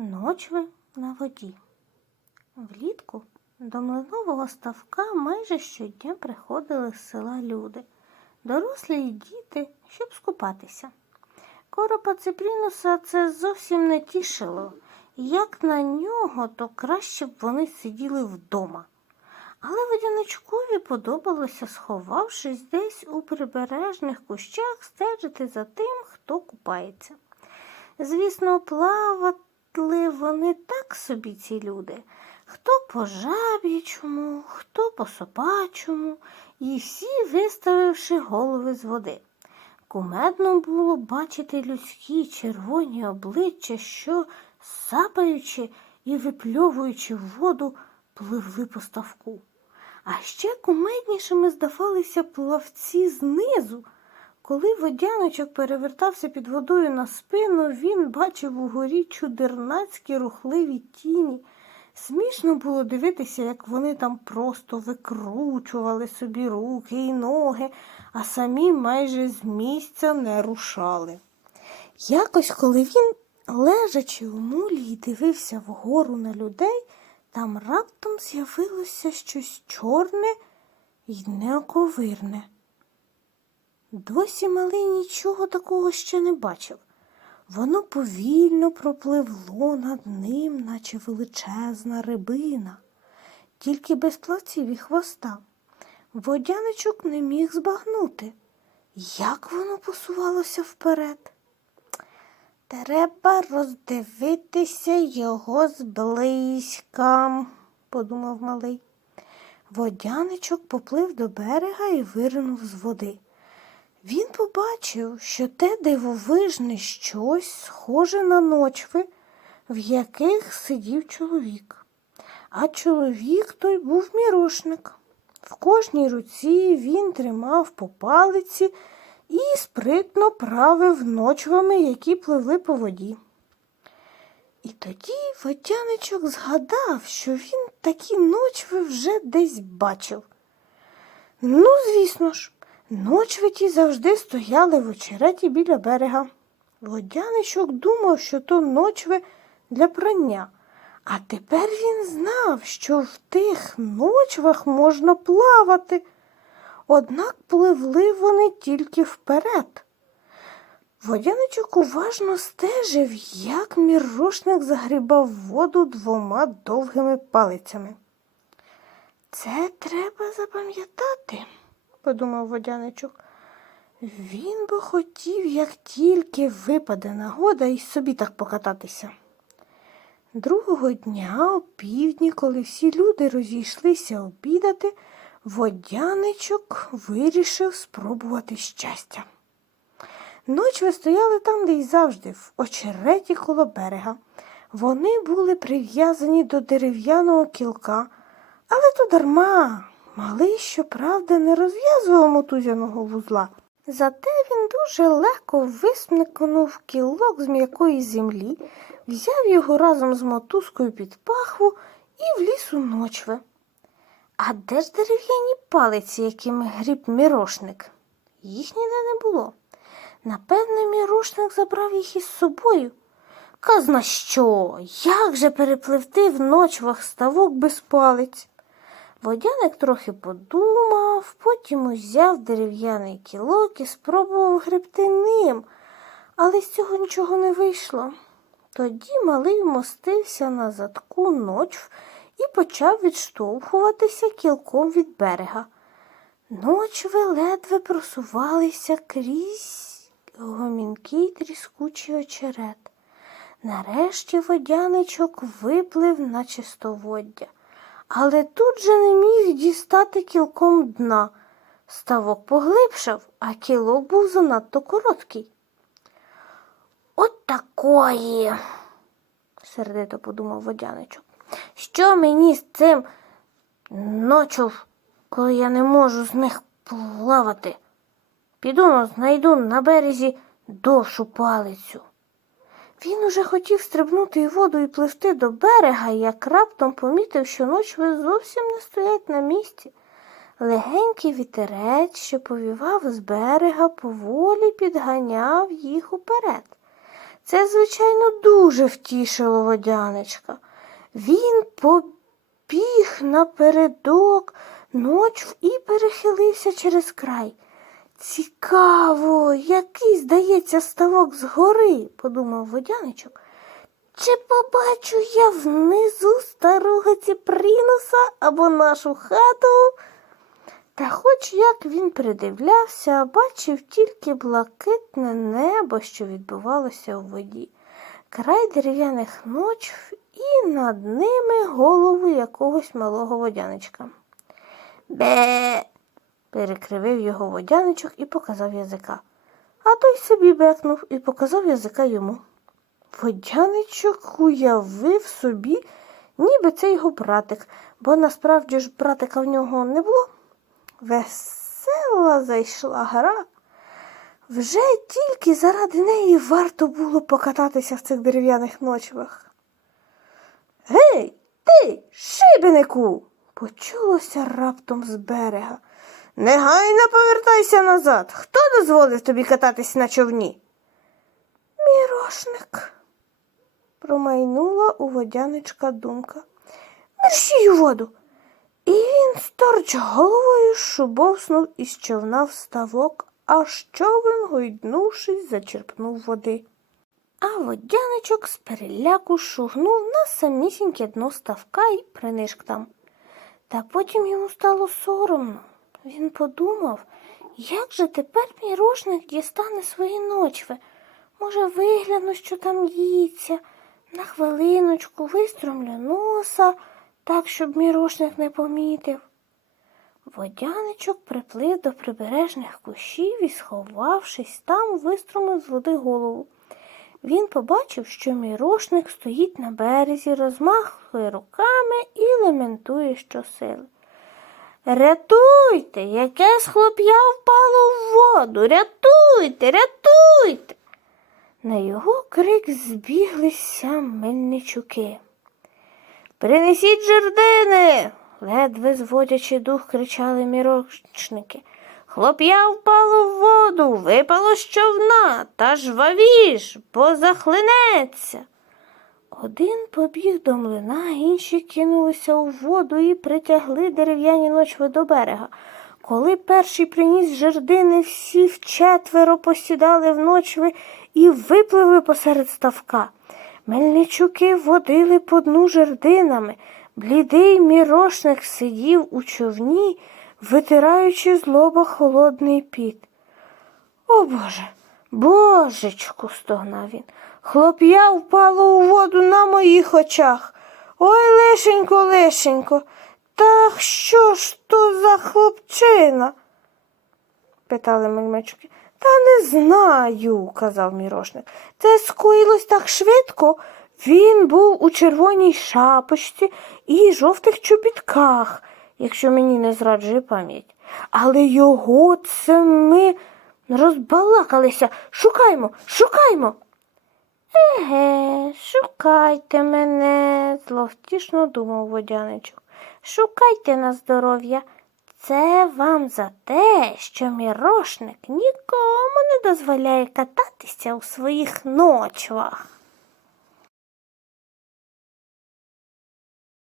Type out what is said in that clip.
Ночви на воді. Влітку до млинового ставка майже щодня приходили з села люди, дорослі й діти, щоб скупатися. Коропа Ципрінуса це зовсім не тішило. Як на нього, то краще б вони сиділи вдома. Але водяничкові подобалося, сховавшись десь у прибережних кущах, стежити за тим, хто купається. Звісно, плавали вони так собі, ці люди, хто по жаб'ячому, хто по собачому, і всі виставивши голови з води. Кумедно було бачити людські червоні обличчя, що, сапаючи і випльовуючи в воду, пливли по ставку. А ще кумеднішими здавалися плавці знизу. Коли водяночок перевертався під водою на спину, він бачив угорі чудернацькі рухливі тіні. Смішно було дивитися, як вони там просто викручували собі руки і ноги, а самі майже з місця не рушали. Якось, коли він, лежачи у мулі й дивився вгору на людей, там раптом з'явилося щось чорне й неоковирне. Досі малий нічого такого ще не бачив. Воно повільно пропливло над ним, наче величезна рибина, тільки без плавців і хвоста. Водяничок не міг збагнути, як воно посувалося вперед. Треба роздивитися його зблизька, подумав малий. Водяничок поплив до берега і виринув з води. Він побачив, що те дивовижне щось схоже на ночви, в яких сидів чоловік. А чоловік той був мірошник. В кожній руці він тримав по палиці і спритно правив ночвами, які пливли по воді. І тоді водяничок згадав, що він такі ночви вже десь бачив. Ну, звісно ж, ночви ті завжди стояли в очереті біля берега. Водяничок думав, що то ночви для прання, а тепер він знав, що в тих ночвах можна плавати. Однак пливли вони тільки вперед. Водяничок уважно стежив, як мірошник загрібав воду двома довгими палицями. Це треба запам'ятати, подумав водяничок. Він би хотів, як тільки випаде нагода, і собі так покататися. Другого дня, о півдні, коли всі люди розійшлися обідати, водяничок вирішив спробувати щастя. Ночви стояли там, де й завжди, в очереті коло берега. Вони були прив'язані до дерев'яного кілка, але то дарма. Малий, щоправда, не розв'язував мотузяного вузла. Зате він дуже легко висмикнув кілок з м'якої землі, взяв його разом з мотузкою під пахву і вліз у ночви. А де ж дерев'яні палиці, якими гріб мірошник? Їх ніде не було. Напевне, мірошник забрав їх із собою. Казна що, як же перепливти в ночвах ставок без палиць? Водяник трохи подумав, потім узяв дерев'яний кілок і спробував гребти ним, але з цього нічого не вийшло. Тоді малий вмостився на задку ночв і почав відштовхуватися кілком від берега. Ночви ледве просувалися крізь гомінкий тріскучий очерет. Нарешті водяничок виплив на чистоводдя, але тут же не міг дістати кілком дна. Ставок поглибшав, а кілок був занадто короткий. От такої, сердито подумав водяничок. Що мені з цим ночов, коли я не можу з них плавати? Піду знайду на березі довшу палицю. Він уже хотів стрибнути у воду і пливти до берега, як раптом помітив, що ночви зовсім не стоять на місці. Легенький вітерець, що повівав з берега, поволі підганяв їх уперед. Це, звичайно, дуже втішило водяничка. Він побіг напередок ночв і перехилився через край. Цікаво, який, здається, ставок згори, подумав водяничок. Чи побачу я внизу старого ціпрінуса або нашу хату? Та хоч як він придивлявся, бачив тільки блакитне небо, що відбувалося у воді, край дерев'яних ночв і над ними голову якогось малого водяничка. Бе. Перекривив його водяничок і показав язика. А той собі бекнув і показав язика йому. Водяничок уявив собі, ніби це його братик, бо насправді ж братика в нього не було. Весела зайшла гра. Вже тільки заради неї варто було покататися в цих дерев'яних ночвах. Гей, ти, шибенику! почулося раптом з берега. Негайно повертайся назад. Хто дозволив тобі кататись на човні? Мірошник, промайнула у водяничка думка. Мерщій воду. І він сторч головою шубовснув із човна в ставок, аж човен, гойднувшись, зачерпнув води. А водяничок з переляку шугнув на самісіньке дно ставка і принишк там. Та потім йому стало соромно. Він подумав, як же тепер мірошник дістане свої ночви. Може, вигляну, що там їться, на хвилиночку вистромлю носа, так, щоб мірошник не помітив. Водяничок приплив до прибережних кущів і, сховавшись там, вистромив з води голову. Він побачив, що мірошник стоїть на березі, розмахує руками і лементує щосили. Рятуйте, яке хлоп'я впало в воду. Рятуйте, рятуйте. На його крик збіглися мельничуки. Принесіть жердини, ледве зводячи дух, кричали мірошники. Хлоп'я впало в воду, випало з човна, та жвавіш, бо захлинеться. Один побіг до млина, інші кинулися у воду і притягли дерев'яні ночви до берега. Коли перший приніс жердини, всі вчетверо посідали в ночви і випливли посеред ставка. Мельничуки водили по дну жердинами. Блідий мірошник сидів у човні, витираючи з лоба холодний піт. О Боже, божечку, стогнав він. Хлоп'я впало у воду на моїх очах. Ой, лишенько, лишенько, та що ж то за хлопчина? питали мельмечуки. Та не знаю, казав мірошник. Це скоїлось так швидко. Він був у червоній шапочці і жовтих чобітках, якщо мені не зраджує пам'ять. Але його це ми розбалакалися. Шукаймо, шукаймо. Еге, шукайте мене, зловтішно думав водяничок. Шукайте на здоров'я. Це вам за те, що мірошник нікому не дозволяє кататися у своїх ночвах.